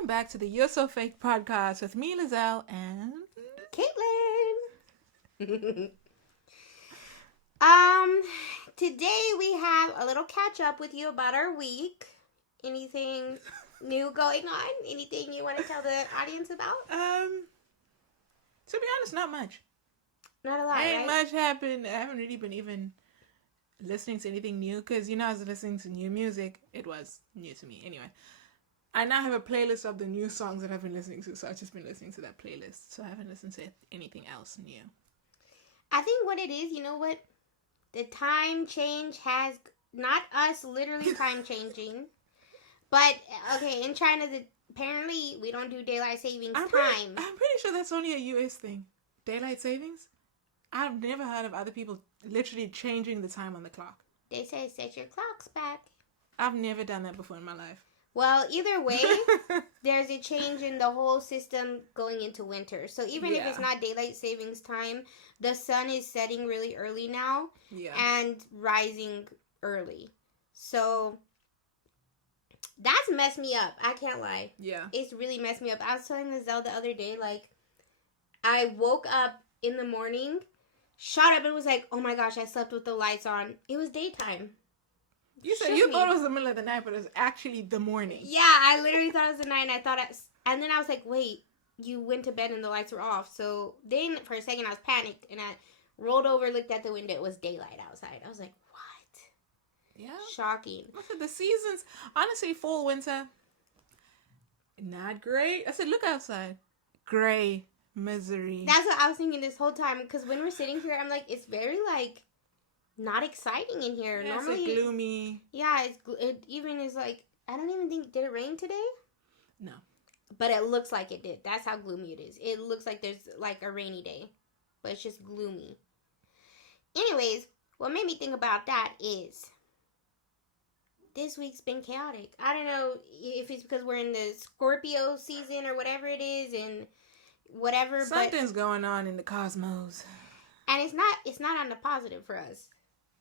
Welcome back to the You're So Fake podcast with me, Lizelle, and Caitlin. Today we have a little catch up with you about our week. Anything new going on? Anything you want to tell the audience about? To be honest, not much. Not a lot, Ain't right? much happened. I haven't really been even listening to anything new because, I was listening to new music. It was new to me. Anyway, I now have a playlist of the new songs that I've been listening to, so I've just been listening to that playlist. So I haven't listened to anything else new. I think what it is, you know what? The time change has, not us literally time changing, but, okay, in China, apparently we don't do daylight savings time. I'm pretty sure that's only a US thing. Daylight savings? I've never heard of other people literally changing the time on the clock. They say set your clocks back. I've never done that before in my life. Well, either way, there's a change in the whole system going into winter. So even if it's not daylight savings time, the sun is setting really early now and rising early. So that's messed me up. I can't lie. Yeah. It's really messed me up. I was telling Lizelle the other day, like, I woke up in the morning, shot up and was like, oh my gosh, I slept with the lights on. It was daytime. You said you thought it was the middle of the night, but it was actually the morning. Yeah, I literally thought it was the night, and and then I was like, wait, you went to bed and the lights were off. So then for a second I was panicked, and I rolled over, looked at the window. It was daylight outside. I was like, what? Yeah. Shocking. I said the seasons, honestly, fall, winter, not great. I said, look outside. Gray, misery. That's what I was thinking this whole time, because when we're sitting here, I'm like, it's very, like, not exciting in here. Yeah, normally it's gloomy. Yeah, it even is like, I don't even think, did it rain today? No. But it looks like it did. That's how gloomy it is. It looks like there's like a rainy day, but it's just gloomy. Anyways, what made me think about that is this week's been chaotic. I don't know if it's because we're in the Scorpio season or whatever it is, and whatever. Something's going on in the cosmos. And it's not on the positive for us.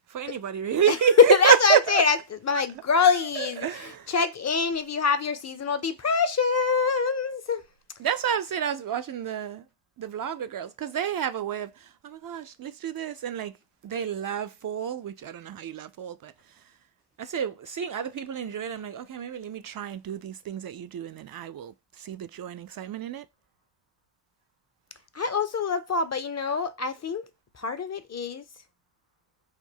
For anybody, really. That's what I'm saying. I'm like, girlies, check in if you have your seasonal depressions. That's why I said I was watching the vlogger girls, because they have a way of, oh my gosh, let's do this, and like they love fall, which I don't know how you love fall, but I said seeing other people enjoy it, I'm like, okay, maybe let me try and do these things that you do, and then I will see the joy and excitement in it. I also love fall, but I think part of it is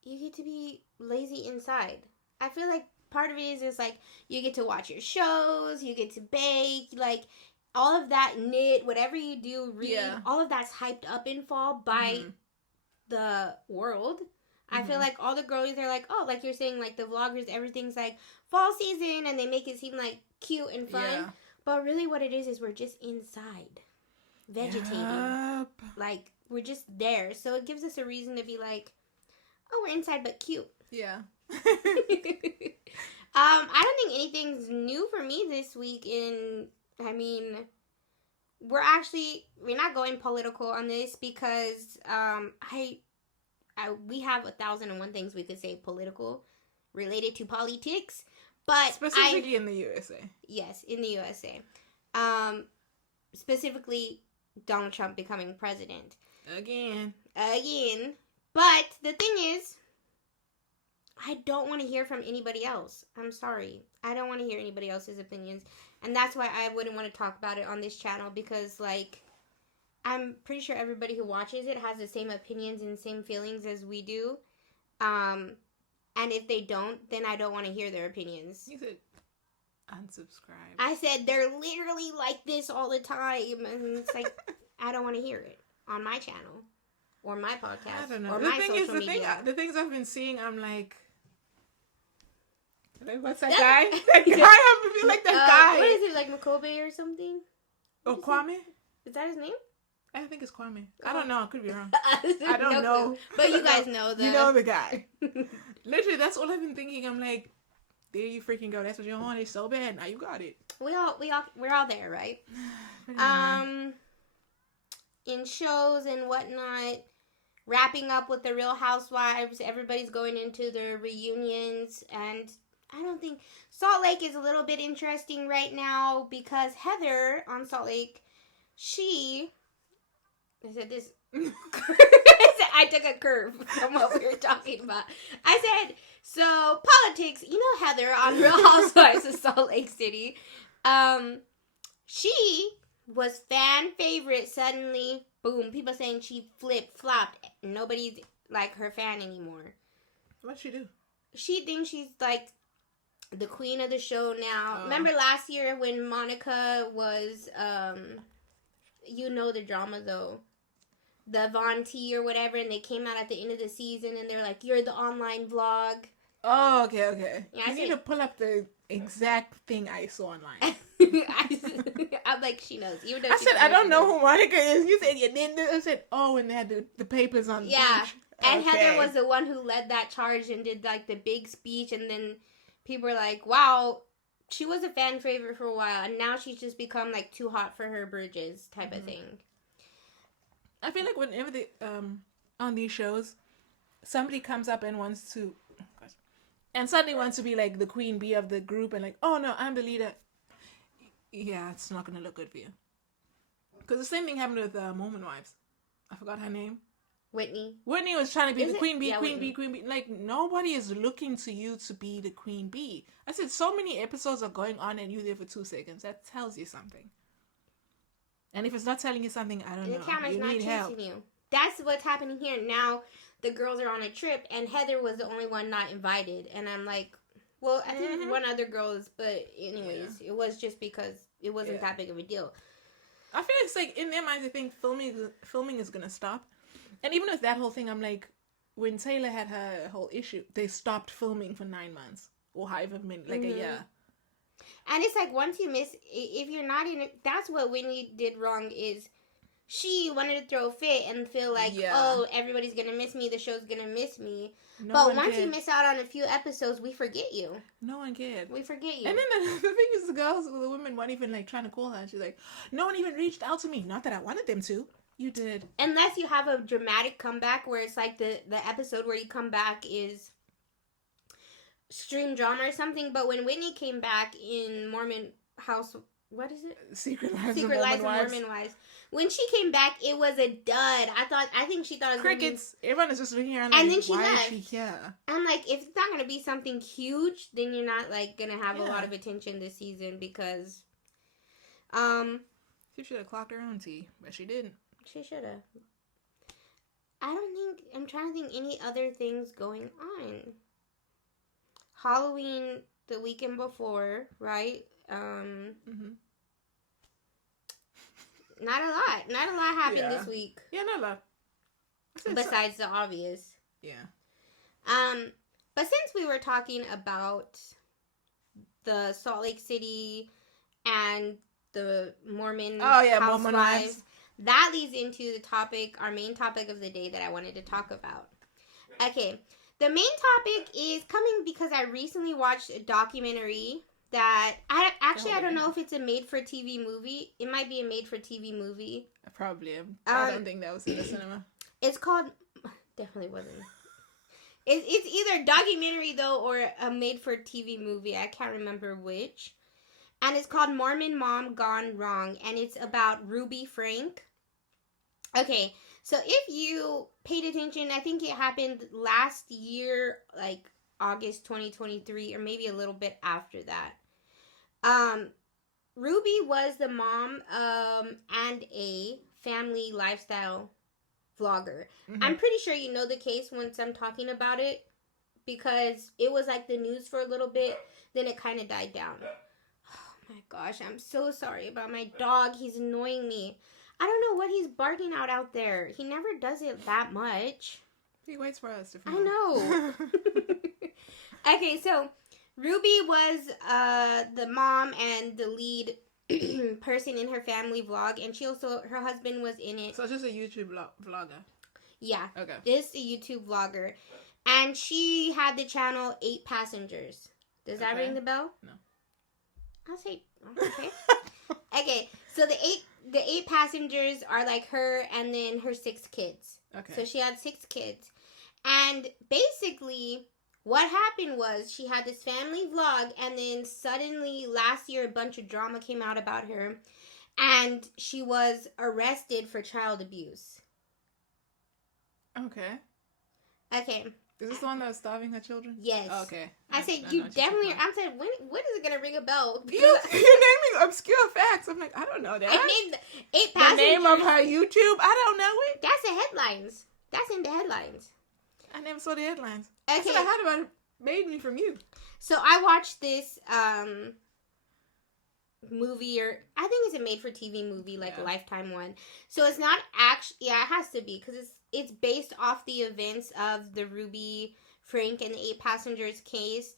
you get to be lazy inside. I feel like part of it is like you get to watch your shows, you get to bake, like all of that, knit, whatever you do, read, all of that's hyped up in fall by the world. I feel like all the girlies are like, oh, like you're saying, like the vloggers, everything's like fall season, and they make it seem like cute and fun. Yeah. But really what it is we're just inside, vegetating. Yep. Like, we're just there. So it gives us a reason to be like, oh, we're inside but cute. Yeah. I don't think anything's new for me this week we're not going political on this because we have 1,001 things we could say political related to politics, but specifically in the USA. Yes, in the USA. Specifically Donald Trump becoming president. Again. But the thing is, I don't want to hear from anybody else. I'm sorry. I don't want to hear anybody else's opinions. And that's why I wouldn't want to talk about it on this channel, because, like, I'm pretty sure everybody who watches it has the same opinions and same feelings as we do. And if they don't, then I don't want to hear their opinions. You said unsubscribe. I said they're literally like this all the time. And it's like, I don't want to hear it on my channel. Or my podcast. I don't know. Or my social media. The things I've been seeing, I'm like what's that guy? That guy, I feel like that guy. What is it, like Makobe or something? Or Kwame? Is that his name? I think it's Kwame. I don't know. I could be wrong. I don't know. But you guys know the... You know the guy. Literally, that's all I've been thinking. I'm like, there you freaking go. That's what you want. It's so bad. Now you got it. We're all there, right? In shows and whatnot, wrapping up with the Real Housewives, everybody's going into their reunions, and I don't think Salt Lake is a little bit interesting right now because Heather on Salt Lake, I said this. I took a curve from what we were talking about. I said, so politics, you know Heather on Real Housewives of Salt Lake City. She was fan favorite. Suddenly, boom, people saying she flip-flopped. Nobody's like her fan anymore. What'd she do? She thinks she's like the queen of the show now. Remember last year when Monica was, you know the drama though. The Von T or whatever, and they came out at the end of the season, and they're like, "You're the online vlog." Oh, okay. Yeah, you need to pull up the exact thing I saw online. I'm like, she knows. Even though I said, I don't know who Monica is. You said you didn't. I said, oh, and they had the papers on the bench. And Heather was the one who led that charge and did like the big speech, and then people were like, "Wow, she was a fan favorite for a while, and now she's just become like too hot for her bridges type of thing." I feel like whenever they on these shows, somebody comes up and wants to, and suddenly wants to be like the queen bee of the group, and like, oh no, I'm the leader. Yeah, it's not gonna look good for you. Because the same thing happened with Mormon Wives. I forgot her name. Whitney was trying to be the queen bee, yeah, queen bee. Like, nobody is looking to you to be the queen bee. I said, so many episodes are going on and you're there for 2 seconds. That tells you something. And if it's not telling you something, I don't know. The camera's you not need chasing help. you. That's what's happening here. Now, the girls are on a trip, and Heather was the only one not invited. And I'm like, well, I think one other girl is, but anyways, it was just because it wasn't that big of a deal. I feel it's like, in their minds, they think filming is going to stop. And even with that whole thing, I'm like, when Taylor had her whole issue, they stopped filming for 9 months. Or however many, like a year. And it's like, once you miss, if you're not in it, that's what Whitney did wrong is she wanted to throw a fit and feel like, oh, everybody's going to miss me, the show's going to miss me. But once you miss out on a few episodes, we forget you. No one cared. We forget you. And then the thing is, the women weren't even like trying to call her. She's like, no one even reached out to me. Not that I wanted them to. You did. Unless you have a dramatic comeback where it's like the episode where you come back is extreme drama or something. But when Whitney came back in Mormon House, what is it? Secret Lives of Mormon Wives. When she came back, it was a dud. I think she thought it was crickets. Everyone is just looking around. And then she left. Why is she here? I'm like, if it's not gonna be something huge, then you're not like gonna have a lot of attention this season because, she should have clocked her own tea, but she didn't. She should have. I'm trying to think any other things going on. Halloween the weekend before, right? Not a lot happened this week. Yeah, not a lot. Besides the obvious. Yeah. But since we were talking about the Salt Lake City and the Mormon housewives, that leads into the topic, our main topic of the day that I wanted to talk about. Okay, the main topic is coming because I recently watched a documentary that I don't know if it's a made-for-TV movie. It might be a made-for-TV movie. Probably. I don't think that was in the cinema. It's called... Definitely wasn't. It's either a documentary, though, or a made-for-TV movie. I can't remember which. And it's called Mormon Mom Gone Wrong. And it's about Ruby Franke. Okay, so if you paid attention, I think it happened last year, like August 2023, or maybe a little bit after that. Ruby was the mom and a family lifestyle vlogger. I'm pretty sure you know the case once I'm talking about it, because it was like the news for a little bit, then it kind of died down. Oh my gosh, I'm so sorry about my dog. He's annoying me. I don't know what he's barking out there. He never does it that much. He waits for us to I know. Okay, so Ruby was the mom and the lead person in her family vlog, and her husband was in it. So it's just a YouTube vlogger. Yeah. Okay. Just a YouTube vlogger. And she had the channel 8 Passengers. Does that ring the bell? No. I'll say okay. Okay, so the eight passengers are like her and then her 6 kids. Okay. So she had 6 kids. And basically what happened was she had this family vlog, and then suddenly last year a bunch of drama came out about her, and she was arrested for child abuse. Okay. Okay. Is this the one that was starving her children? Yes. Oh, okay. I said, you definitely... I said, when is it going to ring a bell? You're naming obscure facts. I'm like, I don't know that. I named 8 the passengers. name of her YouTube? I don't know it. That's the headlines. That's in the headlines. I never saw the headlines. Okay. That's what I heard about it. Made me from you. So I watched this movie, or I think it's a made-for-TV movie, like a Lifetime one. So it's not actually... Yeah, it has to be, because it's based off the events of the Ruby, Frank, and the 8 passengers case,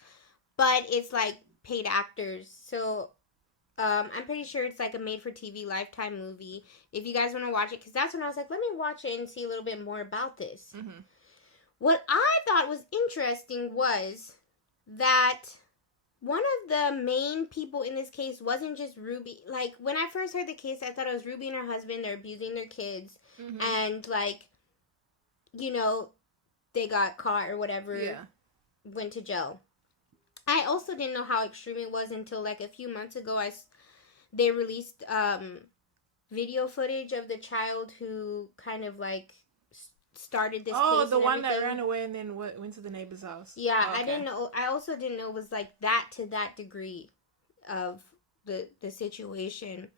but it's like paid actors. So I'm pretty sure it's like a made-for-TV Lifetime movie. If you guys want to watch it, because that's when I was like, let me watch it and see a little bit more about this. Mm-hmm. What I thought was interesting was that one of the main people in this case wasn't just Ruby. Like, when I first heard the case, I thought it was Ruby and her husband. They're abusing their kids. Mm-hmm. And, like, you know, they got caught or whatever. Yeah. Went to jail. I also didn't know how extreme it was until, like, a few months ago. They released video footage of the child who kind of, like, started this case. Oh, the one that ran away and then went to the neighbor's house. Yeah, oh, okay. I didn't know. I also didn't know it was like that to that degree of the situation.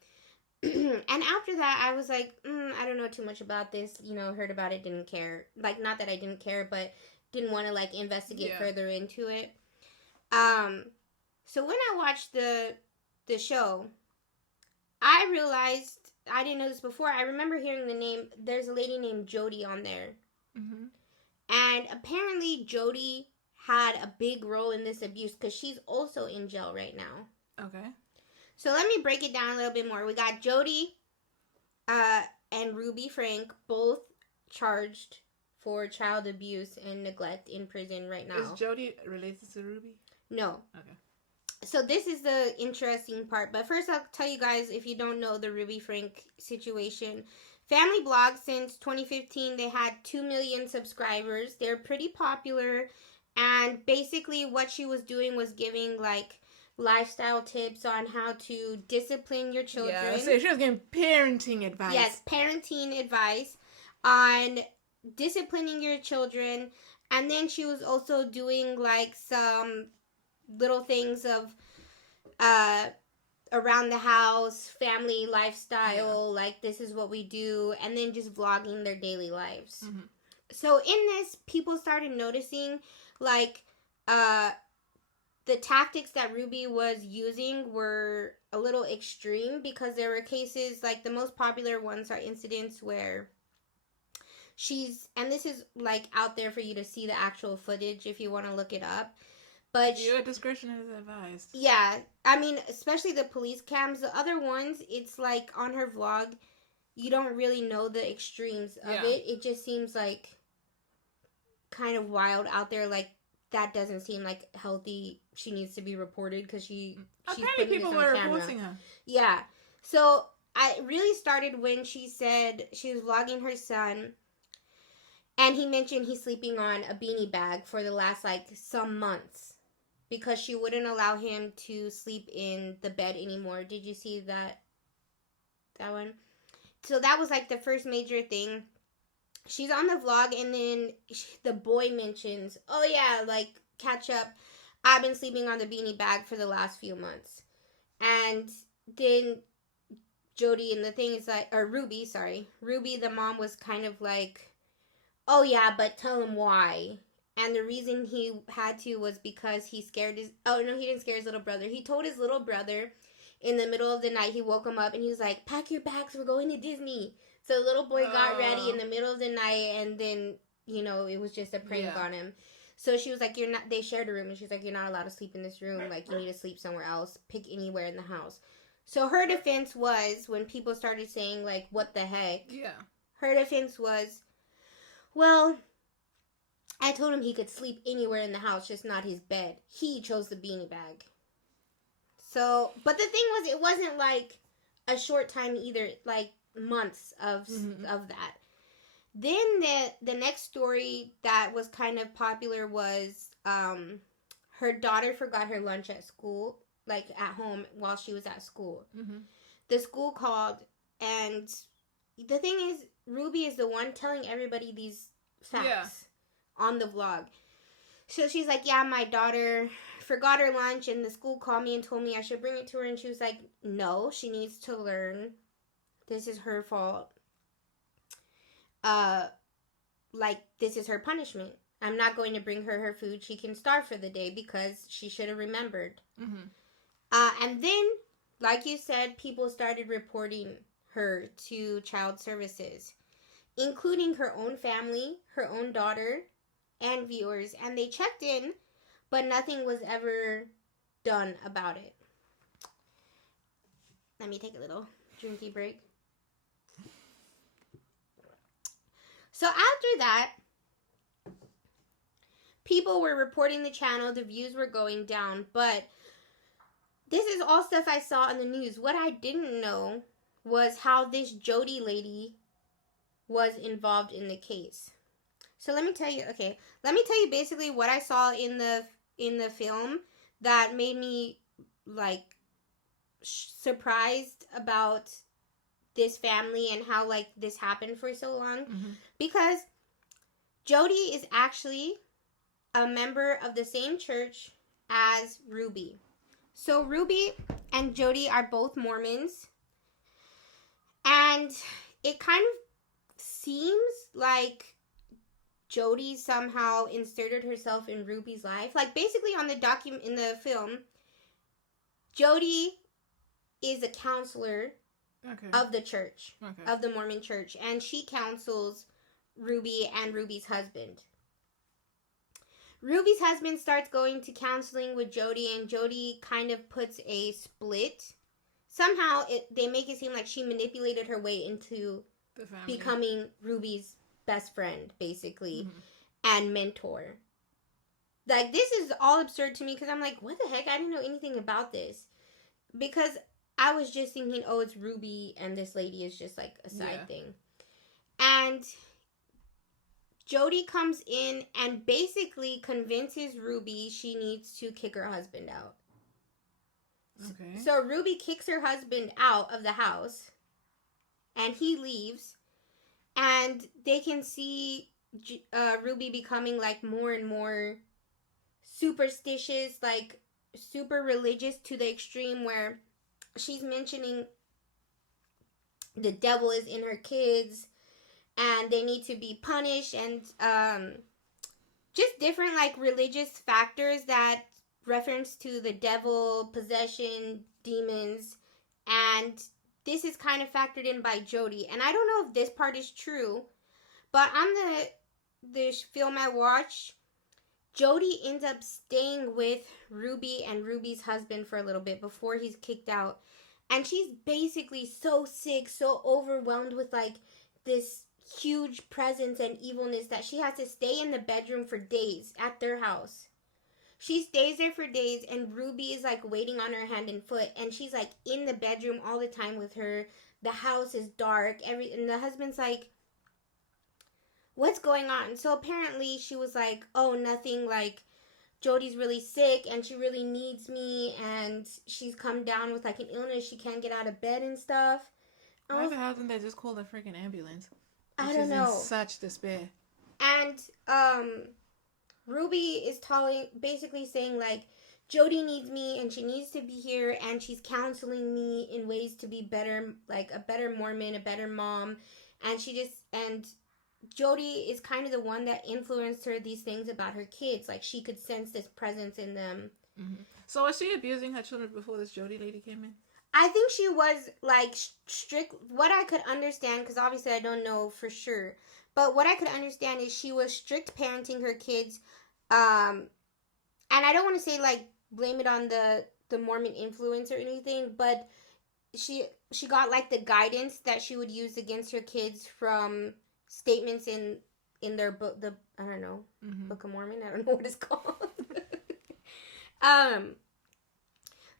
And after that, I was like, I don't know too much about this. You know, heard about it, didn't care. Like, not that I didn't care, but didn't want to like investigate further into it. So when I watched the show, I realized. I didn't know this before. I remember hearing the name. There's a lady named Jodi on there. Mm-hmm. And apparently Jodi had a big role in this abuse because she's also in jail right now. Okay. So let me break it down a little bit more. We got Jodi and Ruby Frank both charged for child abuse and neglect in prison right now. Is Jodi related to Ruby? No. Okay. So this is the interesting part. But first I'll tell you guys, if you don't know the Ruby Frank situation. Family Blog, since 2015, they had 2 million subscribers. They're pretty popular. And basically what she was doing was giving like lifestyle tips on how to discipline your children. Yeah, so she was giving parenting advice. Yes, parenting advice on disciplining your children. And then she was also doing like some little things of around the house, family lifestyle, like this is what we do, and then just vlogging their daily lives. Mm-hmm. So in this, people started noticing like the tactics that Ruby was using were a little extreme, because there were cases, like the most popular ones are incidents where and this is like out there for you to see the actual footage if you want to look it up. But your discretion is advised. Yeah. I mean, especially the police cams. The other ones, it's like on her vlog, you don't really know the extremes of it. It just seems like kind of wild out there. Like, that doesn't seem like healthy. She needs to be reported because she's apparently people were reporting her. Yeah. So I really started when she said she was vlogging her son. And he mentioned he's sleeping on a beanie bag for the last, like, some months. Because she wouldn't allow him to sleep in the bed anymore. Did you see that one? So that was, like, the first major thing. She's on the vlog, and then the boy mentions, oh, yeah, like, catch up. I've been sleeping on the beanie bag for the last few months. And then Jodi, and the thing is, like, or Ruby, the mom was kind of like, oh, yeah, but tell him why. And the reason he had to was because he scared his... Oh, no, he didn't scare his little brother. He told his little brother in the middle of the night, he woke him up, and he was like, pack your bags, we're going to Disney. So the little boy got ready in the middle of the night, and then, you know, it was just a prank on him. So she was like, they shared a room, and she's like, you're not allowed to sleep in this room. Like, you need to sleep somewhere else. Pick anywhere in the house. So her defense was, when people started saying, like, what the heck? Yeah. Her defense was, well, I told him he could sleep anywhere in the house, just not his bed. He chose the beanie bag. So, but the thing was, it wasn't like a short time either, like months of that. Then the next story that was kind of popular was her daughter forgot her lunch at school, like at home while she was at school. Mm-hmm. The school called, and the thing is, Ruby is the one telling everybody these facts on the vlog. So she's like, yeah, my daughter forgot her lunch, and the school called me and told me I should bring it to her. And she was like, no, she needs to learn. This is her fault. Like, this is her punishment. I'm not going to bring her food. She can starve for the day because she should have remembered. Mm-hmm. And then, like you said, people started reporting her to child services, including her own family, her own daughter, and viewers. And they checked in, but nothing was ever done about it. Let me take a little drinky break. So after that, people were reporting the channel, the views were going down, but this is all stuff I saw in the news. What I didn't know was how this Jodi lady was involved in the case. So let me tell you basically what I saw in the film that made me like surprised about this family and how like this happened for so long. Mm-hmm. Because Jodi is actually a member of the same church as Ruby. So Ruby and Jodi are both Mormons. And it kind of seems like Jodi somehow inserted herself in Ruby's life. Like basically on the in the film, Jodi is a counselor of the church, of the Mormon church, and she counsels Ruby and Ruby's husband. Ruby's husband starts going to counseling with Jodi, and Jodi kind of puts a split. Somehow they make it seem like she manipulated her way into becoming Ruby's best friend, basically, and mentor. Like, this is all absurd to me because I'm like, what the heck? I didn't know anything about this. Because I was just thinking, oh, it's Ruby and this lady is just like a side thing. And Jodi comes in and basically convinces Ruby she needs to kick her husband out. Okay. So Ruby kicks her husband out of the house and he leaves. And they can see Ruby becoming like more and more superstitious, like super religious to the extreme where she's mentioning the devil is in her kids and they need to be punished, and just different like religious factors that reference to the devil, possession, demons, and this is kind of factored in by Jodi. And I don't know if this part is true, but on the film I watched, Jodi ends up staying with Ruby and Ruby's husband for a little bit before he's kicked out. And she's basically so sick, so overwhelmed with like this huge presence and evilness that she has to stay in the bedroom for days at their house. She stays there for days, and Ruby is like waiting on her hand and foot, and she's like in the bedroom all the time with her. The house is dark, and the husband's like, what's going on? So apparently she was like, oh, nothing, like Jodi's really sick and she really needs me, and she's come down with like an illness, she can't get out of bed and stuff. Why the hell didn't they just call the freaking ambulance? I don't know. In such despair. And Ruby is basically saying like, Jodi needs me and she needs to be here, and she's counseling me in ways to be better, like a better Mormon, a better mom. And Jodi is kind of the one that influenced her these things about her kids. Like, she could sense this presence in them. Mm-hmm. So was she abusing her children before this Jodi lady came in? I think she was like strict. What I could understand, because obviously I don't know for sure, but what I could understand is she was strict parenting her kids. And I don't want to say like blame it on the Mormon influence or anything, but she got like the guidance that she would use against her kids from statements in their book, I don't know, Book of Mormon. I don't know what it's called.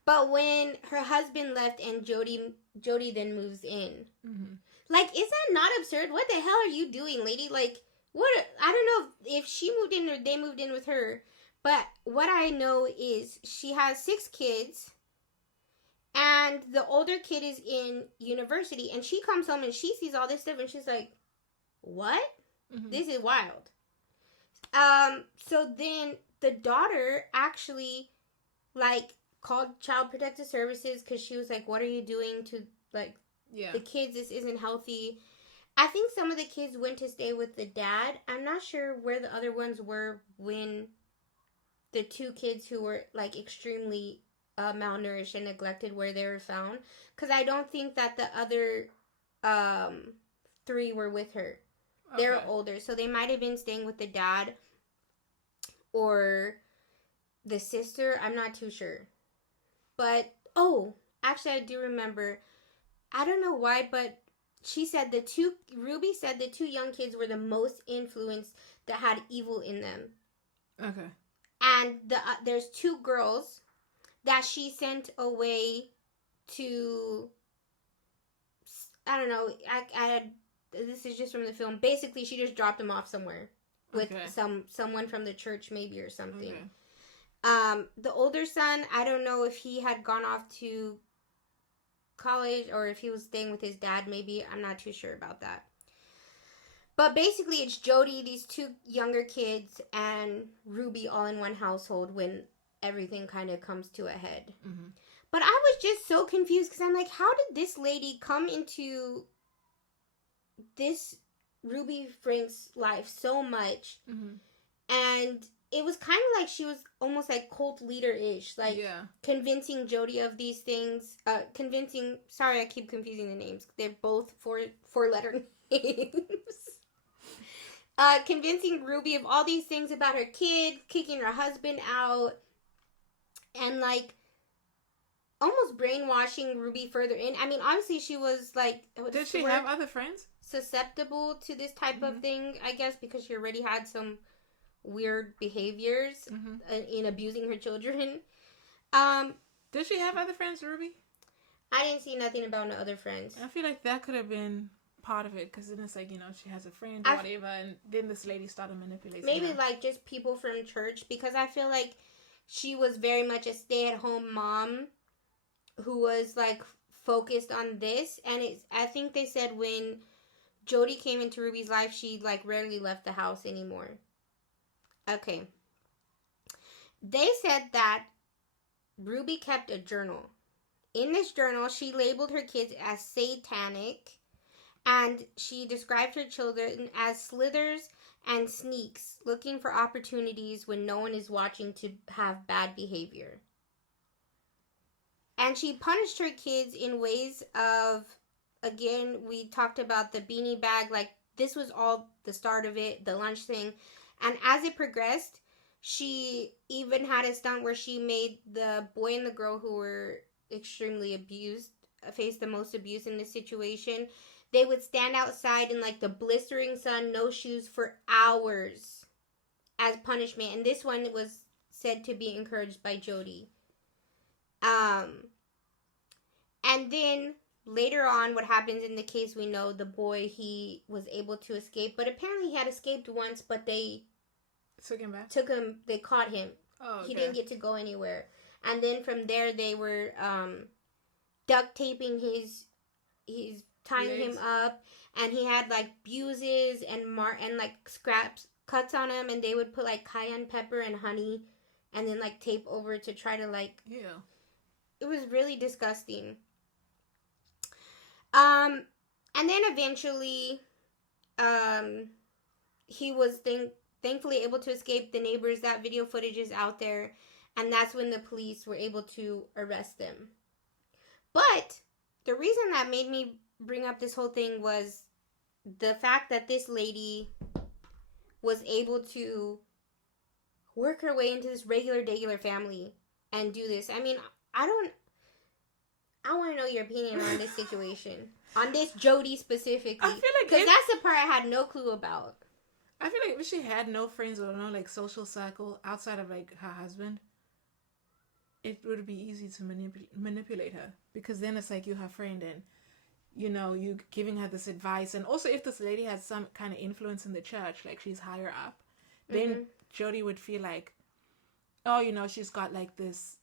But when her husband left and Jodi then moves in, Like, is that not absurd? What the hell are you doing, lady? Like, what? I don't know if she moved in or they moved in with her, but what I know is she has 6 kids, and the older kid is in university, and she comes home and she sees all this stuff, and she's like, what? Mm-hmm. This is wild. So then the daughter actually, like, called Child Protective Services because she was like, what are you doing to, like, the kids? This isn't healthy. I think some of the kids went to stay with the dad. I'm not sure where the other ones were when the 2 kids who were, like, extremely malnourished and neglected, where they were found. Because I don't think that the other 3 were with her. Okay. They were older, so they might have been staying with the dad or the sister. I'm not too sure. But, actually I do remember. I don't know why, but she said Ruby said the 2 young kids were the most influenced, that had evil in them. Okay. And there's 2 girls that she sent away to, I don't know, this is just from the film. Basically, she just dropped them off somewhere with someone from the church maybe or something. Okay. The older son, I don't know if he had gone off to college or if he was staying with his dad maybe. I'm not too sure about that. But basically, it's Jodi, these 2 younger kids, and Ruby all in one household when everything kind of comes to a head. Mm-hmm. But I was just so confused because I'm like, how did this lady come into this Ruby Frank's life so much? Mm-hmm. And it was kind of like she was almost like cult leader-ish, like convincing Jodi of these things, sorry, I keep confusing the names. They're both four-letter names. Convincing Ruby of all these things about her kid, kicking her husband out, and like almost brainwashing Ruby further in. I mean, obviously she was like, did she have other friends? Susceptible to this type of thing, I guess, because she already had some weird behaviors in abusing her children. Did she have other friends, Ruby? I didn't see nothing about no other friends. I feel like that could have been part of it, because then it's like, she has a friend or whatever, and then this lady started manipulating maybe her. Like just people from church, because I feel like she was very much a stay-at-home mom who was like focused on this. And I think they said when Jodi came into Ruby's life, she like rarely left the house anymore. Okay. They said that Ruby kept a journal. In this journal, she labeled her kids as satanic, and she described her children as slithers and sneaks, looking for opportunities when no one is watching to have bad behavior. And she punished her kids in ways of, again, we talked about the beanie bag, like this was all the start of it, the lunch thing. And as it progressed, she even had a stunt where she made the boy and the girl who were extremely abused, face the most abuse in this situation. They would stand outside in like the blistering sun, no shoes, for hours as punishment. And this one was said to be encouraged by Jodi. And then later on, what happens in the case, we know the boy, he was able to escape. But apparently he had escaped once, but they took him back. They caught him. Oh, okay. He didn't get to go anywhere. And then from there, they were duct taping his tying legs. Him up, and he had like bruises and like cuts on him, and they would put like cayenne pepper and honey, and then like tape over to try to like. Yeah. It was really disgusting. And then eventually, he was thankfully able to escape the neighbors. That video footage is out there, and that's when the police were able to arrest them. But the reason that made me bring up this whole thing was the fact that this lady was able to work her way into this regular family and do this. I mean, I want to know your opinion on this situation. On this Jodi specifically. I feel like because that's the part I had no clue about. I feel like if she had no friends or no like social circle outside of like her husband, it would be easy to manipulate her, because then it's like you have friend and you know, you giving her this advice. And also if this lady has some kind of influence in the church, like she's higher up, then Jodi would feel like, oh, you know, she's got like this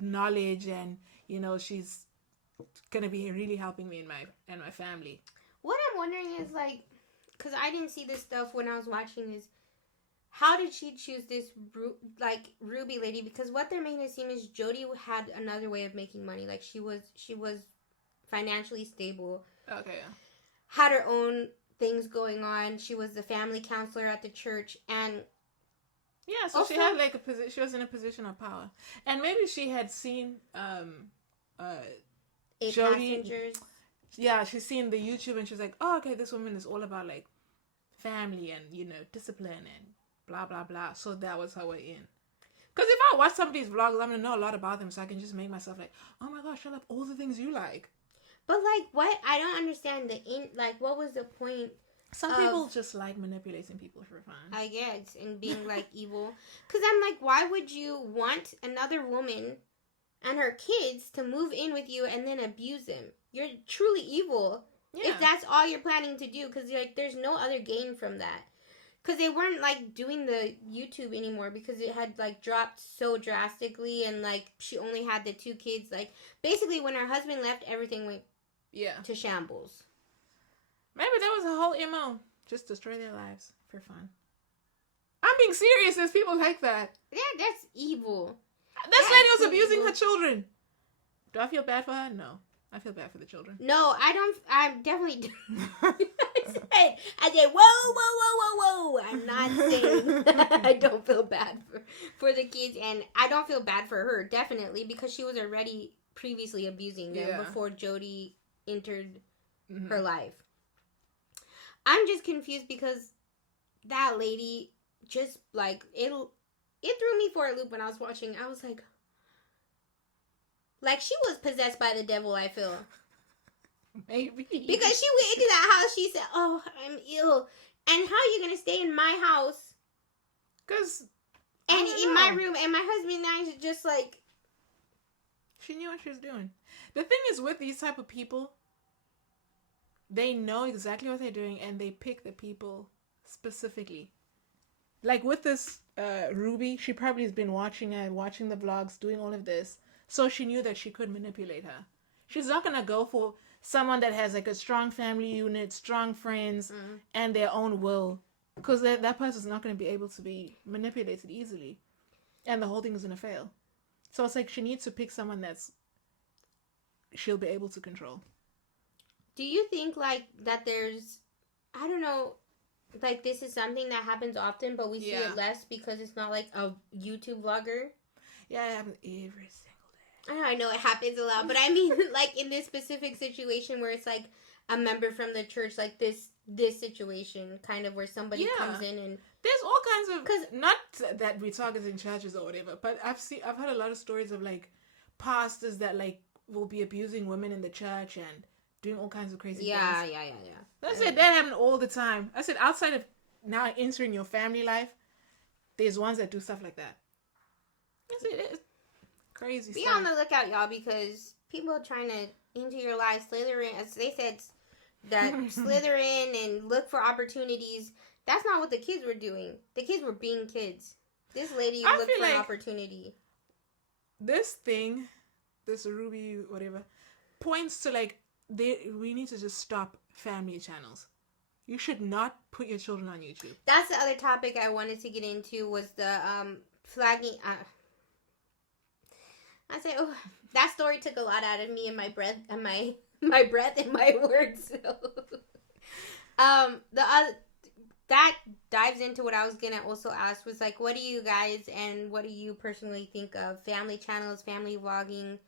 knowledge and, you know, she's gonna be really helping me and my family. What I'm wondering is, like, because I didn't see this stuff when I was watching this, how did she choose this, like, Ruby lady? Because what they're making it seem is Jodi had another way of making money. Like, she was financially stable. Okay, yeah. Had her own things going on. She was the family counselor at the church. And yeah, so also, she had like she was in a position of power. And maybe she had seen Jodi. Passengers. Yeah, she's seen the YouTube and she's like, oh, okay, this woman is all about like family and, you know, discipline and blah, blah, blah. So that was her way in. Because if I watch somebody's vlogs, I'm going to know a lot about them, so I can just make myself like, oh my gosh, I love all the things you like. But like, what? I don't understand like, what was the point? Some people just like manipulating people for fun. I guess, and being like evil. Because I'm like, why would you want another woman and her kids to move in with you and then abuse them? You're truly evil if that's all you're planning to do. Because like, there's no other gain from that. Because they weren't like doing the YouTube anymore because it had like dropped so drastically, and like she only had the 2 kids. Like basically, when her husband left, everything went to shambles. Maybe that was a whole MO. Just destroy their lives for fun. I'm being serious. There's people like that. Yeah, that's evil. This lady was abusing her children. Do I feel bad for her? No. I feel bad for the children. No, I don't. I definitely I said, whoa. I'm not saying I don't feel bad for the kids. And I don't feel bad for her, definitely, because she was already previously abusing them before Jodi entered her life. I'm just confused because that lady just, like, it threw me for a loop when I was watching. I was like she was possessed by the devil, I feel. Maybe. Because she went into that house, she said, oh, I'm ill. And how are you going to stay in my house? And in my room, and my husband and I just like... She knew what she was doing. The thing is with these type of people, they know exactly what they're doing and they pick the people specifically. Like with this Ruby, she probably has been watching the vlogs, doing all of this. So she knew that she could manipulate her. She's not going to go for someone that has like a strong family unit, strong friends, and their own will. Because that person's not going to be able to be manipulated easily. And the whole thing is going to fail. So it's like she needs to pick someone she'll be able to control. Do you think like that there's, I don't know, like this is something that happens often, but we see it less because it's not like a YouTube vlogger? Yeah, it happens every single day. I know it happens a lot, but I mean, like in this specific situation where it's like a member from the church, like this situation, kind of where somebody comes in and there's all kinds of, because not that we talk as in churches or whatever, but I've heard a lot of stories of like pastors that like will be abusing women in the church and doing all kinds of crazy things. Yeah. I said that happen all the time. I said outside of now entering your family life, there's ones that do stuff like that. I said it's crazy. Be on the lookout, y'all, because people are trying to enter your life, slither in, as they said, that slither in and look for opportunities. That's not what the kids were doing. The kids were being kids. This lady looked for an opportunity. This Ruby, whatever, points to like, we need to just stop family channels. You should not put your children on YouTube. That's the other topic I wanted to get into was the flagging. I say, oh, that story took a lot out of me and my breath and my breath and my words. So. That dives into what I was gonna also ask was like, what do you guys and what do you personally think of family channels, family vlogging,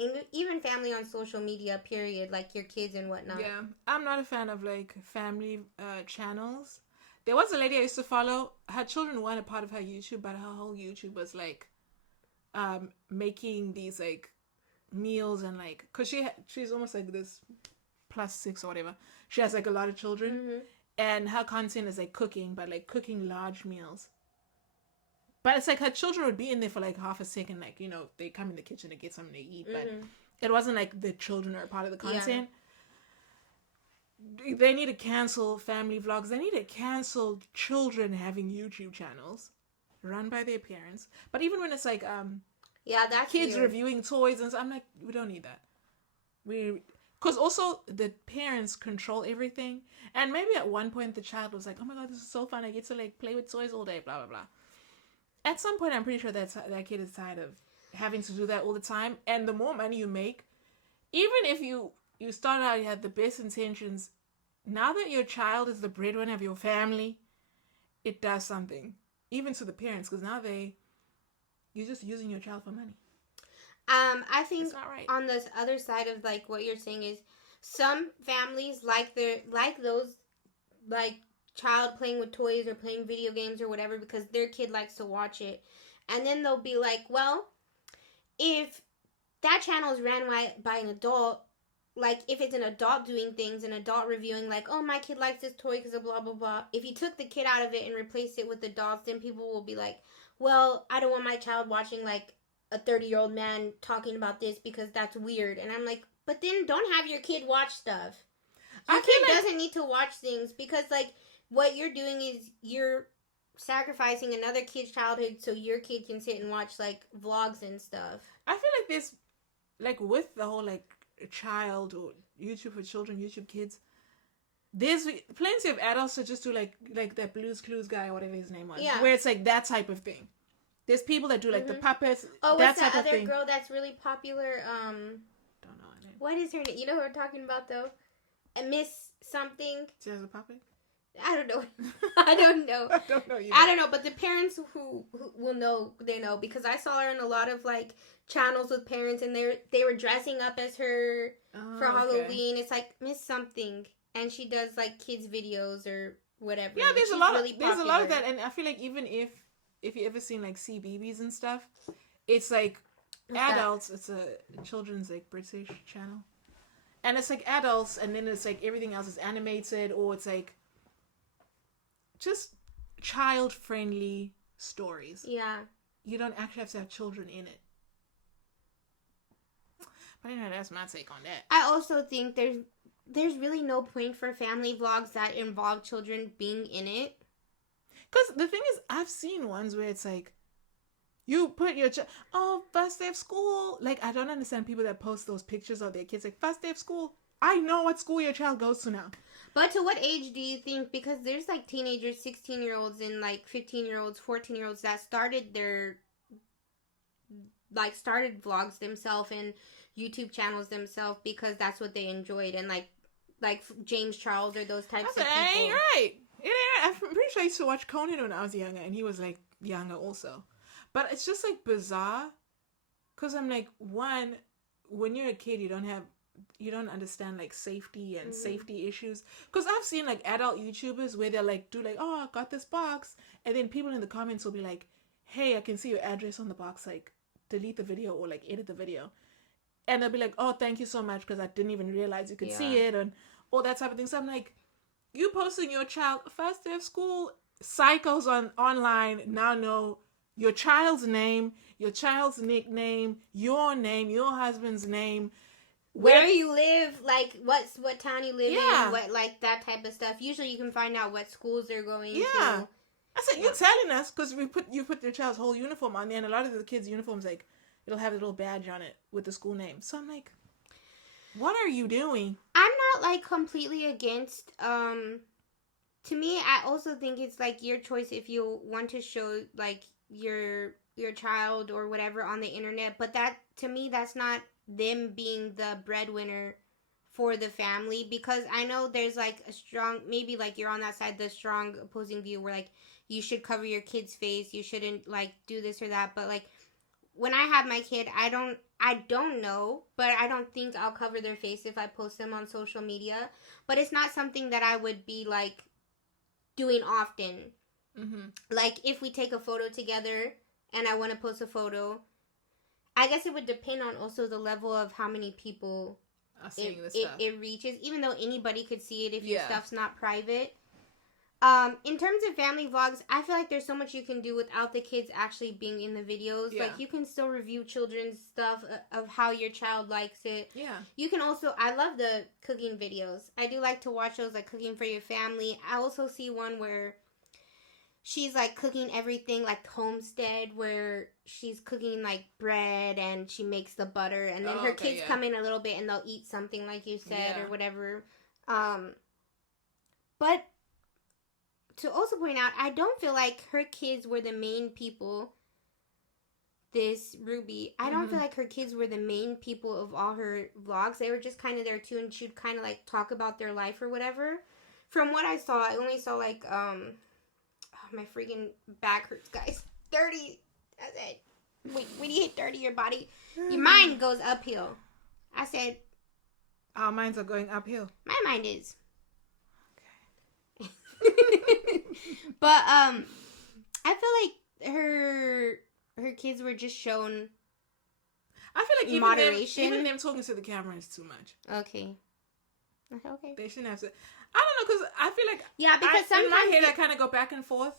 and even family on social media, period, like your kids and whatnot? Yeah, I'm not a fan of like family channels. There was a lady I used to follow. Her children weren't a part of her YouTube, but her whole YouTube was like making these like meals and like, cause she's almost like this +6 or whatever. She has like a lot of children, and her content is like cooking, but like cooking large meals. But it's like her children would be in there for like half a second, like, you know, they come in the kitchen to get something to eat, but it wasn't like the children are part of the content. they need to cancel family vlogs. They need to cancel children having YouTube channels run by their parents. But even when it's like yeah, that's kids weird. reviewing toys and stuff, I'm like, we don't need that. Because also the parents control everything, and maybe at one point the child was like, oh my god, this is so fun, I get to like play with toys all day, blah blah blah. At some point I'm pretty sure that kid is tired of having to do that all the time. And the more money you make, even if you start out, you had the best intentions, now that your child is the breadwinner of your family, it does something even to the parents, because now you're just using your child for money. I think it's not right. On this other side of like what you're saying is some families like those like child playing with toys or playing video games or whatever because their kid likes to watch it, and then they'll be like, well, if that channel is ran by an adult, like if it's an adult doing things, an adult reviewing like, oh, my kid likes this toy because of blah blah blah, if you took the kid out of it and replaced it with adults, then people will be like, well, I don't want my child watching like a 30-year-old man talking about this because that's weird. And I'm like, but then don't have your kid watch stuff. Your kid doesn't need to watch things, because like what you're doing is you're sacrificing another kid's childhood so your kid can sit and watch like vlogs and stuff. I feel like this, like with the whole like child or YouTube for children, YouTube kids, there's plenty of adults that just do like that Blue's Clues guy, whatever his name was, where it's like that type of thing. There's people that do like the puppets. Oh, that what's type the of other thing. girl that's really popular? Don't know her name. What is her name? You know who we're talking about though? Miss something. She has a puppet? I don't know. I don't know. I don't know either. I don't know, but the parents who will know, they know, because I saw her in a lot of like channels with parents, and they were dressing up as her for Halloween. It's like Miss something, and she does like kids videos or whatever. Yeah, there's a lot of that, and I feel like even if you ever seen like CBeebies and stuff, it's like adults. It's a children's like British channel, and it's like adults, and then it's like everything else is animated, or it's like just child friendly stories. Yeah, you don't actually have to have children in it. But anyway, that's my take on that. I also think there's really no point for family vlogs that involve children being in it. Because the thing is, I've seen ones where it's like, you put your first day of school. Like, I don't understand people that post those pictures of their kids like, first day of school. I know what school your child goes to now. But to what age do you think? Because there's like teenagers, 16-year-olds and like 15-year-olds, 14-year-olds that started vlogs themselves and YouTube channels themselves because that's what they enjoyed, and like James Charles or those types of people. Ain't right. I'm pretty sure I used to watch Conan when I was younger, and he was like younger also. But it's just like bizarre, because I'm like, one, when you're a kid, you don't understand like safety and safety issues. Because I've seen like adult YouTubers where they're like, do like, oh, I got this box, and then people in the comments will be like, hey, I can see your address on the box, like delete the video or like edit the video. And they'll be like, oh, thank you so much, because I didn't even realize you could see it, and all that type of thing. So I'm like, you posting your child first day of school, psychos online now know your child's name, your child's nickname, your name, your husband's name, where you live, like what town you live in, what like that type of stuff. Usually you can find out what schools they're going to. I said, you're telling us, because you put your child's whole uniform on there, and a lot of the kids' uniforms, like, it'll have a little badge on it with the school name. So I'm like, what are you doing? I'm not like completely against. To me, I also think it's like your choice if you want to show like your child or whatever on the internet. But that, to me, that's not them being the breadwinner for the family, because I know there's like a strong, maybe like you're on that side, the strong opposing view where like you should cover your kid's face, you shouldn't like do this or that. But like when I have my kid, I don't know, but I don't think I'll cover their face if I post them on social media. But it's not something that I would be like doing often. Like if we take a photo together and I want to post a photo, I guess it would depend on also the level of how many people seeing the stuff. It reaches, even though anybody could see it if your stuff's not private. In terms of family vlogs, I feel like there's so much you can do without the kids actually being in the videos. Yeah. Like, you can still review children's stuff of how your child likes it. Yeah. You can also, I love the cooking videos. I do like to watch those, like cooking for your family. I also see one where she's like cooking everything, like homestead, where she's cooking like bread and she makes the butter, and then her kids come in a little bit and they'll eat something like you said or whatever. But to also point out, I don't feel like her kids were the main people. This Ruby, I don't feel like her kids were the main people of all her vlogs. They were just kind of there too, and she'd kind of like talk about their life or whatever. From what I saw, I only saw like my freaking back hurts, guys. 30. I said, wait, when you hit 30, your mind goes uphill. I said, our minds are going uphill. My mind is. But I feel like her kids were just shown. I feel like moderation. Even them talking to the camera is too much. Okay. They shouldn't have to. I don't know, because I feel like because sometimes in my head I kind of go back and forth,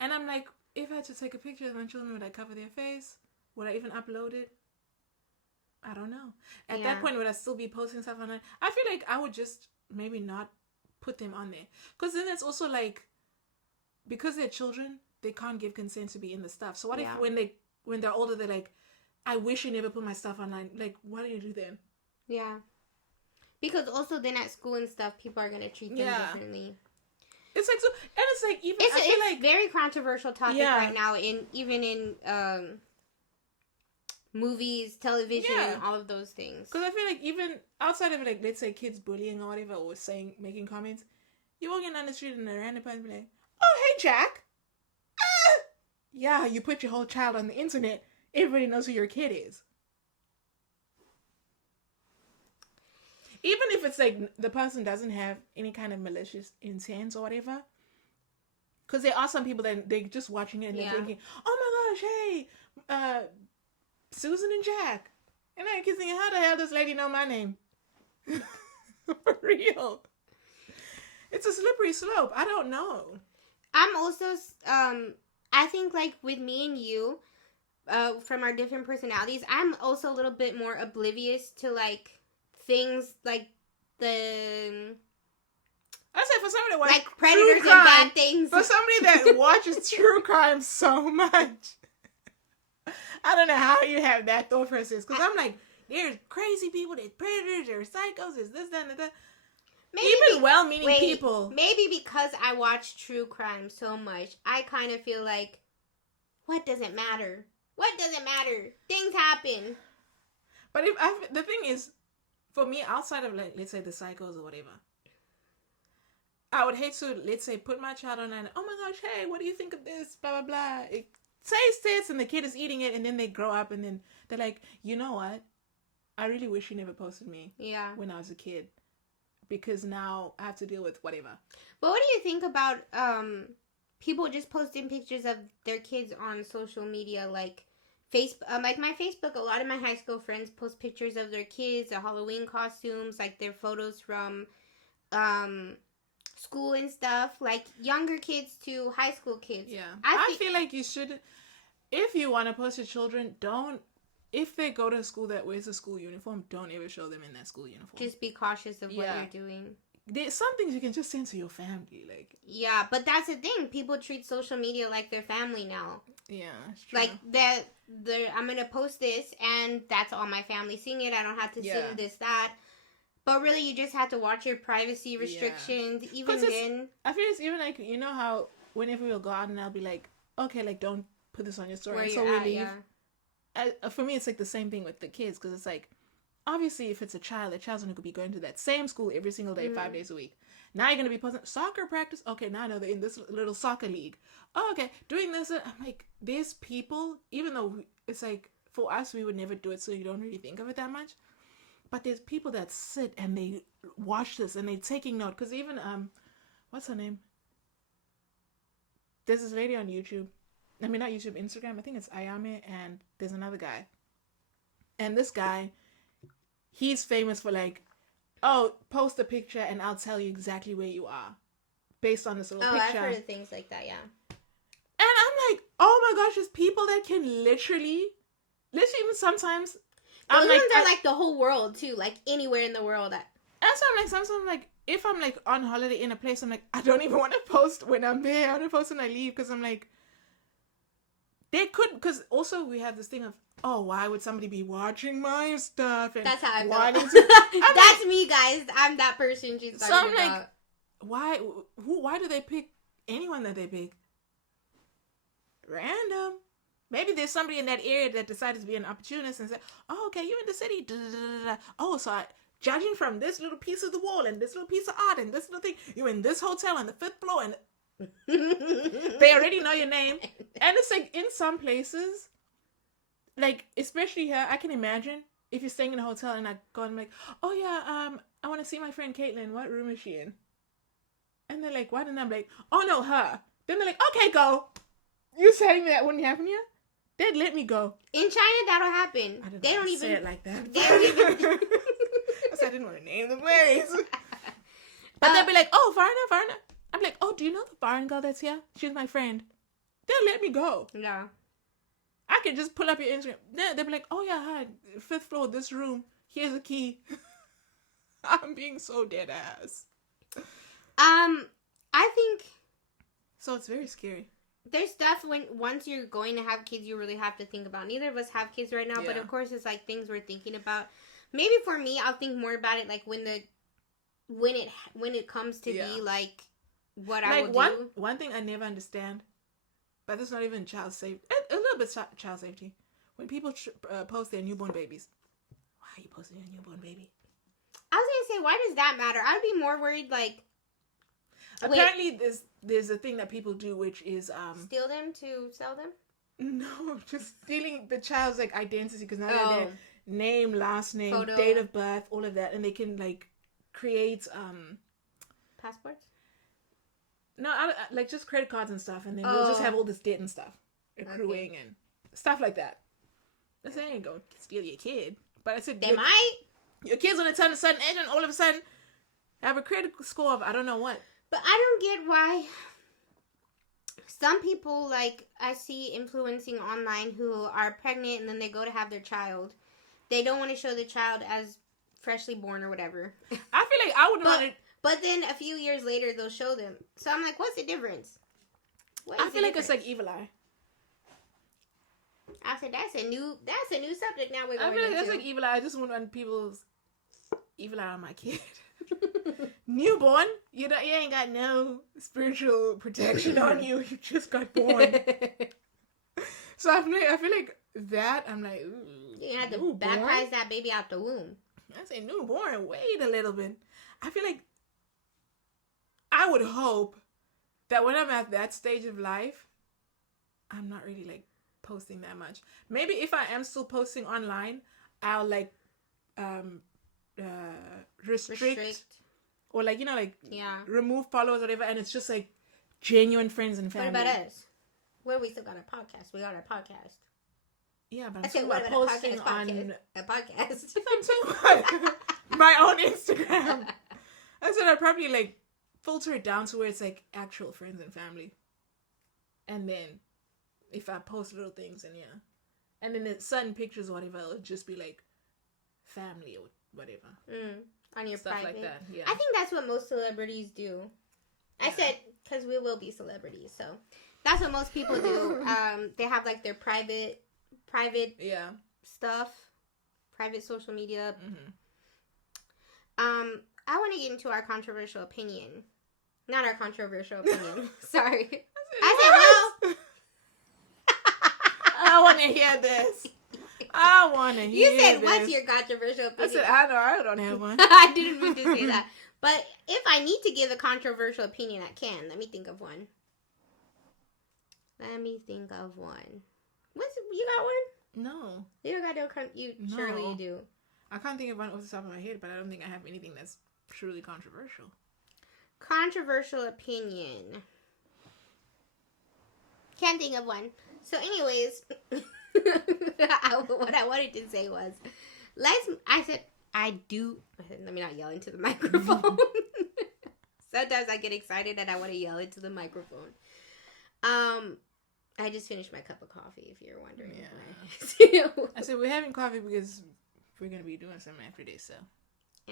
and I'm like, if I had to take a picture of my children, would I cover their face? Would I even upload it? I don't know. At that point, would I still be posting stuff online? I feel like I would just maybe not put them on there, because then it's also like, because they're children, they can't give consent to be in the stuff. So what if when they're older, they're like, I wish you never put my stuff online. Like, what do you do then? Yeah. Because also then at school and stuff, people are going to treat them differently. It's like, so, and it's like, even, I feel like, very controversial topic right now, even in movies, television, all of those things. Because I feel like even outside of, like, let's say kids bullying or whatever, or making comments, you're walking down the street and a random person be like, oh, hey, Jack. Yeah, you put your whole child on the internet. Everybody knows who your kid is. Even if it's like the person doesn't have any kind of malicious intent or whatever. Because there are some people that they're just watching it and they're thinking, oh my gosh, hey, Susan and Jack. And I keep thinking, how the hell does this lady know my name? For real. It's a slippery slope. I don't know. I'm also, I think like with me and you, from our different personalities, I'm also a little bit more oblivious to like things like the... I say for somebody that watches like predators and bad things. For somebody that watches true crime so much, I don't know how you have that thought process. Because I'm like, there's crazy people, there's predators, there's psychos, there's this, that, and that. Even well-meaning people. Maybe because I watch true crime so much, I kind of feel like, what does it matter? What does it matter? Things happen. But the thing is, for me, outside of, like, let's say the psychos or whatever, I would hate to, let's say, put my child on and, oh my gosh, hey, what do you think of this? Blah, blah, blah. It says this, and the kid is eating it, and then they grow up, and then they're like, you know what? I really wish you never posted me when I was a kid. Because now I have to deal with whatever. But what do you think about people just posting pictures of their kids on social media, like Facebook? Like my Facebook, a lot of my high school friends post pictures of their kids, their Halloween costumes, like their photos from school and stuff, like younger kids to high school kids. Yeah, I feel like you should, if you want to post your children, don't. If they go to a school that wears a school uniform, don't ever show them in that school uniform. Just be cautious of what you're doing. There's some things you can just send to your family, like. Yeah, but that's the thing. People treat social media like their family now. Yeah, that's true. Like I'm gonna post this, and that's all my family seeing it. I don't have to send this, that. But really, you just have to watch your privacy restrictions. Even then, I feel it's even like, you know how whenever we'll go out and I'll be like, okay, like don't put this on your story. Where so we leave. For me, it's like the same thing with the kids, because it's like, obviously, if it's a child, the child's going to be going to that same school every single day, 5 days a week. Now you're going to be posting soccer practice. Okay, now I know they're in this little soccer league. Oh, okay, doing this. I'm like, there's people, even though it's like, for us, we would never do it, so you don't really think of it that much. But there's people that sit and they watch this and they're taking note. Because even, what's her name? There's this lady on YouTube. I mean, not YouTube, Instagram. I think it's Ayame, and there's another guy. And this guy, he's famous for like, oh, post a picture and I'll tell you exactly where you are. based on this little Oh, picture. I've heard of things like that, yeah. And I'm like, oh my gosh, there's people that can literally even sometimes. Those ones are like the whole world too, like anywhere in the world. And so I'm like, sometimes I'm like, if I'm like on holiday in a place, I'm like, I don't even want to post when I'm there. I want to post when I leave because I'm like, they could, because also we have this thing of, oh, why would somebody be watching my stuff? And that's how I feel. That's like, me, guys. I'm that person she's talking about. So I'm like, why do they pick anyone that they pick? Random. Maybe there's somebody in that area that decided to be an opportunist and said, oh, okay, you're in the city. Da, da, da, da. Oh, so judging from this little piece of the wall and this little piece of art and this little thing, you're in this hotel on the 5th floor and they already know your name. And it's like in some places, like especially here, I can imagine if you're staying in a hotel and I go and I'm like, oh yeah, I want to see my friend Caitlin. What room is she in? And they're like, what? And I'm like, oh no, her. Then they're like, okay, go. You saying that wouldn't happen here? They'd let me go. In China, that'll happen. They don't even say it like that. They don't even. I didn't want to name the place. But they'll be like, oh, foreigner. I'm like, oh, do you know the foreign girl that's here? She's my friend. They'll let me go. No. I could just pull up your Instagram. They'll be like, oh yeah, hi, 5th floor, this room. Here's a key. I'm being so dead ass. I think. So it's very scary. There's stuff once you're going to have kids, you really have to think about. Neither of us have kids right now, but of course it's like things we're thinking about. Maybe for me, I'll think more about it like when it comes to be like what I will do. One thing I never understand, but this is not even child safety. A little bit child safety. When people post their newborn babies, why are you posting your newborn baby? I was gonna say, why does that matter? I'd be more worried like. Apparently, there's a thing that people do, which is steal them to sell them. No, just stealing the child's like identity because now they have their name, last name, photo, date of birth, all of that, and they can like create passports. No, like just credit cards and stuff, and then we'll just have all this debt and stuff accruing and stuff like that. I said, I ain't gonna steal your kid, but I said they might. Your kid's gonna turn a certain age, and all of a sudden have a credit score of I don't know what. But I don't get why some people, like, I see influencing online who are pregnant and then they go to have their child. They don't want to show the child as freshly born or whatever. I feel like I would want it. But then a few years later, they'll show them. So I'm like, what's the difference? I feel like it's like Evil Eye. I said, that's a new subject now we're going I feel like that's like Evil Eye. I just want people's Evil Eye on my kid. Newborn, you ain't got no spiritual protection on you. You just got born. So I feel like that. I'm like, ooh, you have to baptize that baby out the womb. I say newborn. Wait a little bit. I feel like I would hope that when I'm at that stage of life, I'm not really like posting that much. Maybe if I am still posting online, I'll like restrict. Or like, like remove followers or whatever, and it's just like genuine friends and family. What about us? Well, we still got our podcast. We got our podcast. Yeah, but I'm still posting on a podcast. My own Instagram. I said I'd probably like filter it down to where it's like actual friends and family. And then if I post little things and then it's certain pictures or whatever, it'll just be like family or whatever. On your stuff private. Like that. Yeah. I think that's what most celebrities do. Yeah. I said because we will be celebrities, so that's what most people do. They have like their private stuff, private social media. I want to get into our controversial opinion. Not our controversial opinion. Sorry. I said, well, I want to hear this. I want to hear this. You said, what's your controversial opinion? I said, I don't have one. I didn't mean to say that. But if I need to give a controversial opinion, I can. Let me think of one. You got one? No. You don't got no. No. Surely you do. I can't think of one off the top of my head, but I don't think I have anything that's truly controversial. Controversial opinion. Can't think of one. So, anyways, what I wanted to say was, let me not yell into the microphone. Sometimes I get excited and I want to yell into the microphone. I just finished my cup of coffee, if you're wondering. Yeah. I said we're having coffee because we're going to be doing something after this, so.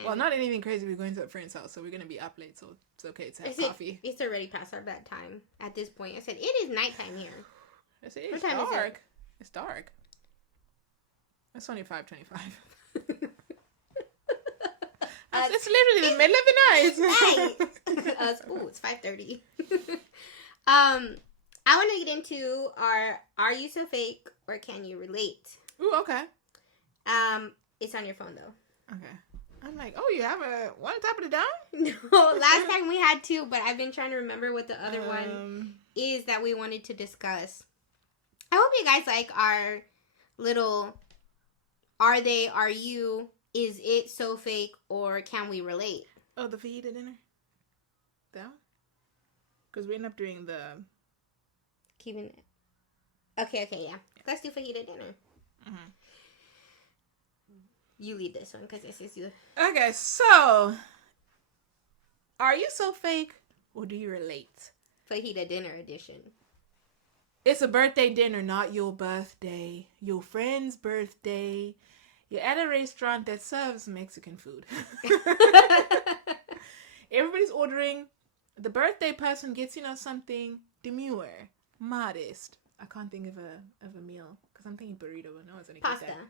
Well, not anything crazy. We're going to a friend's house, so we're going to be up late, so it's okay to have coffee. It's already past our bedtime at this point. I said, it is nighttime here. I said, it's dark. It's dark. It's only 5:25. It's literally the middle of the night. It's 5:30. I want to get into Are You So Fake or Can You Relate? Ooh, okay. It's on your phone, though. Okay. I'm like, oh, you have one on top of the dome? No, last time we had two, but I've been trying to remember what the other one is that we wanted to discuss. I hope you guys like our little Are They, Are You, Is It So Fake, or Can We Relate? Oh, the fajita dinner? That one? Because we end up doing the... Keeping it. Okay, yeah. Let's do fajita dinner. Mm-hmm. You lead this one because this is you. Okay, so are you so fake or do you relate? Fajita dinner edition. It's a birthday dinner, not your birthday. Your friend's birthday. You're at a restaurant that serves Mexican food. Everybody's ordering. The birthday person gets, something demure, modest. I can't think of a meal because I'm thinking burrito, but no one's gonna pasta. get that.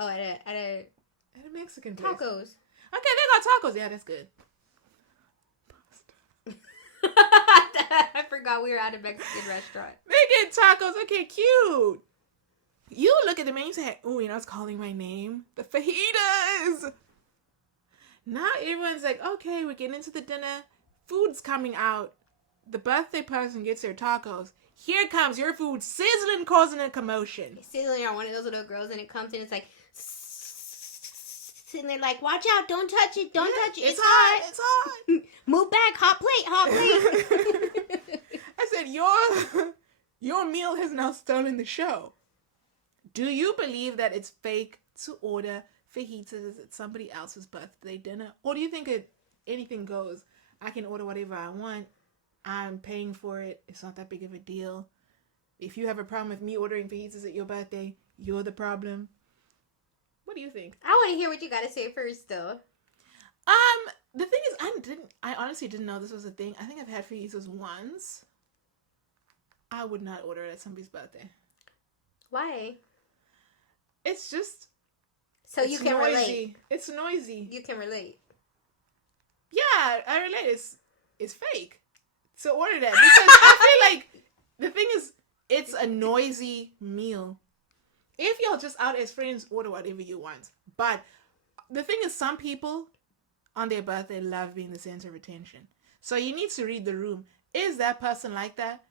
Oh, at a Mexican place. Tacos. Okay, they got tacos. Yeah, that's good. I forgot we were at a Mexican restaurant. They get tacos. Okay, cute. You look at the menu and say, "Oh, it's calling my name. The fajitas." Now everyone's like, "Okay, we're getting into the dinner. Food's coming out. The birthday person gets their tacos. Here comes your food sizzling, causing a commotion. Sizzling on one of those little girls, and it comes in. It's like, and they're like, "Watch out! Don't touch it! Don't touch it! It's hot! It's hot! Move back! Hot plate! I said, your meal has now stolen the show. Do you believe that it's fake to order fajitas at somebody else's birthday dinner, or do you think anything goes? I can order whatever I want. I'm paying for it. It's not that big of a deal. If you have a problem with me ordering fajitas at your birthday, you're the problem. What do you think? I want to hear what you got to say first, though. The thing is, I honestly didn't know this was a thing. I think I've had fajitas once. I would not order it at somebody's birthday. Why? It's just... So you can noisy. relate. It's noisy. You can relate. Yeah, I relate. It's fake to order that. Because I feel like the thing is, it's a noisy meal. If y'all just out as friends, order whatever you want. But the thing is, some people on their birthday love being the center of attention. So you need to read the room. Is that person like that?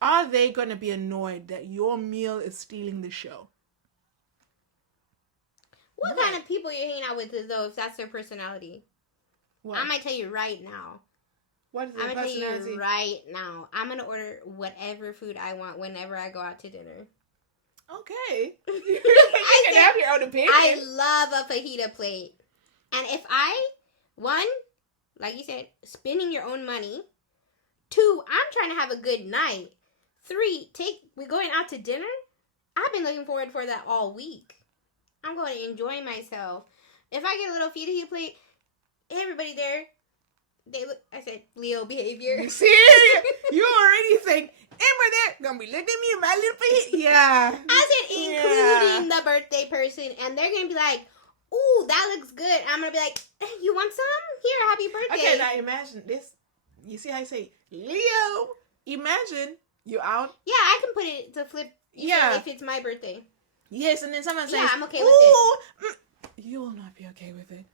Are they going to be annoyed that your meal is stealing the show? What kind of people you're hanging out with, though, if that's their personality? What? I'm going to tell you right now. What is their personality? I'm going to tell you right now. I'm going to order whatever food I want whenever I go out to dinner. Okay. You can have your own opinion. I love a fajita plate. And if one, like you said, spending your own money. 2, I'm trying to have a good night. 3, we're going out to dinner. I've been looking forward for that all week. I'm going to enjoy myself. If I get a little fajita plate, everybody there, I said, Leo behavior. You see? You already saying, Amber there, gonna be looking at me in my little fajita. Yeah. I said, including the birthday person, and they're going to be like, ooh, that looks good. I'm going to be like, you want some? Here, happy birthday. Okay, now imagine this. You see how I say, Leo? Imagine you're out. Yeah, I can put it to flip. Yeah. If it's my birthday. Yes, and then someone says, yeah, I'm okay with it. You will not be okay with it.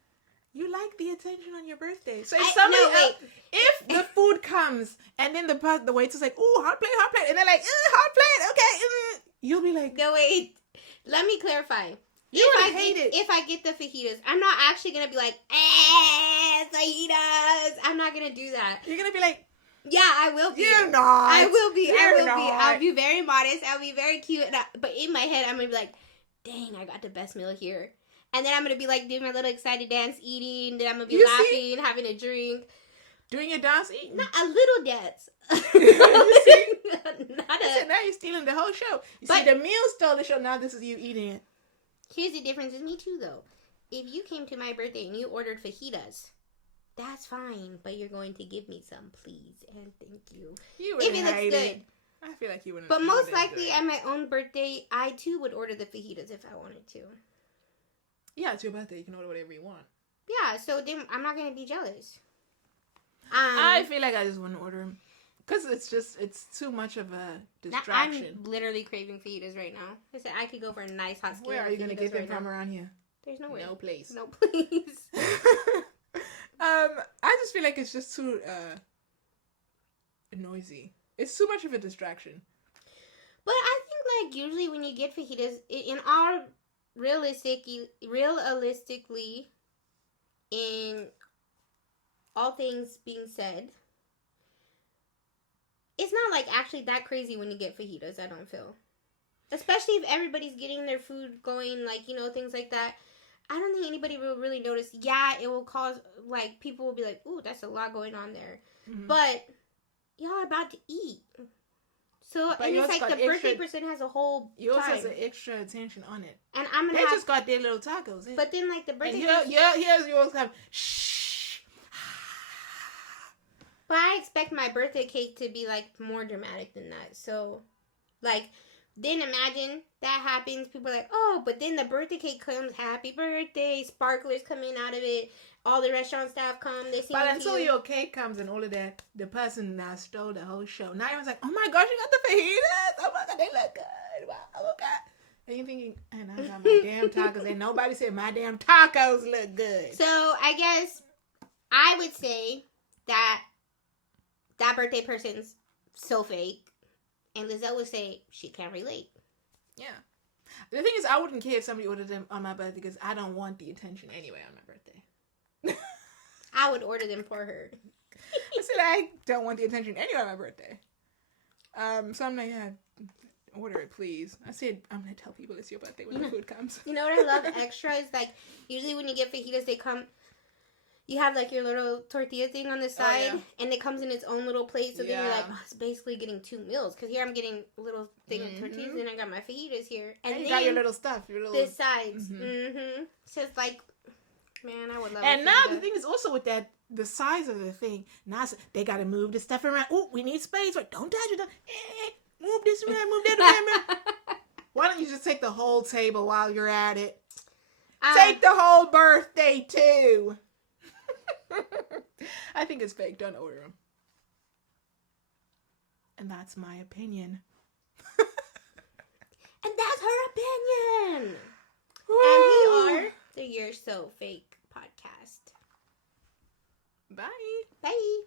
You like the attention on your birthday. So if the food comes and then the waiter's like, ooh, hot plate, and they're like, hot plate, okay, you'll be like, no, wait, let me clarify. If I get the fajitas, I'm not actually going to be like, fajitas. I'm not going to do that. You're going to be like, yeah, I will be. You're not. I will be. You're I will not. be. I'll be very modest. I'll be very cute. But in my head, I'm going to be like, dang, I got the best meal here. And then I'm going to be like doing my little excited dance, eating. Then I'm going to be laughing, having a drink. Doing your dance, eating. Not a little dance. Not a... So now you're stealing the whole show. See, the meal stole the show. Now this is you eating it. Here's the difference in me too, though. If you came to my birthday and you ordered fajitas, that's fine, but you're going to give me some, please, and thank you. You if it looks good. I feel like you wouldn't. But most likely at my own birthday, I too would order the fajitas if I wanted to. Yeah, it's your birthday. You can order whatever you want. Yeah, so then I'm not going to be jealous. I feel like I just wouldn't order them. Because it's too much of a distraction. I'm literally craving fajitas right now. I said I could go for a nice hot skillet. Where are you going to get them from around here? There's nowhere. No place. No place. I just feel like it's just too noisy. It's too much of a distraction. But I think, like, usually when you get fajitas, in all realistically, in all things being said, it's not, like, actually that crazy when you get fajitas, I don't feel. Especially if everybody's getting their food going, like, you know, things like that. I don't think anybody will really notice. Yeah, it will cause, like, people will be like, ooh, that's a lot going on there. Mm-hmm. But y'all are about to eat. So, and it's like the birthday person has a whole yours has an extra attention on it. And I'm gonna They just got their little tacos. But then, like, the birthday person... here's yours have... Shh. But I expect my birthday cake to be, like, more dramatic than that. So, like, then imagine that happens. People are like, oh, but then the birthday cake comes. Happy birthday. Sparklers coming out of it. All the restaurant staff come. They sing. But until your cake comes and all of that, the person now stole the whole show. Now everyone's like, oh my gosh, you got the fajitas. Oh my God, they look good. Wow, oh God. And you're thinking, and I got my damn tacos. And nobody said my damn tacos look good. So I guess I would say that birthday person's so fake. And Lizelle would say she can't relate. Yeah. The thing is, I wouldn't care if somebody ordered them on my birthday because I don't want the attention anyway on my birthday. I would order them for her. I said I don't want the attention anyway on my birthday. So I'm like, yeah, order it, please. I said I'm going to tell people it's your birthday when the food comes. You know what I love extra is, like, usually when you get fajitas, they come... You have, like, your little tortilla thing on the side, and it comes in its own little plate, so then you're like, oh, it's basically getting 2 meals, because here I'm getting a little thing of tortillas, and I got my fajitas here. And then you got your little stuff. Your little... This sides. So it's like, man, I would love it. And now the thing is also with that, the size of the thing, now they got to move the stuff around. Oh, we need space. Don't touch it. Move this around, move that around. Why don't you just take the whole table while you're at it? Take the whole birthday, too. I think it's fake. Don't order them. And that's my opinion. And that's her opinion. And we are the You're So Fake podcast. Bye. Bye.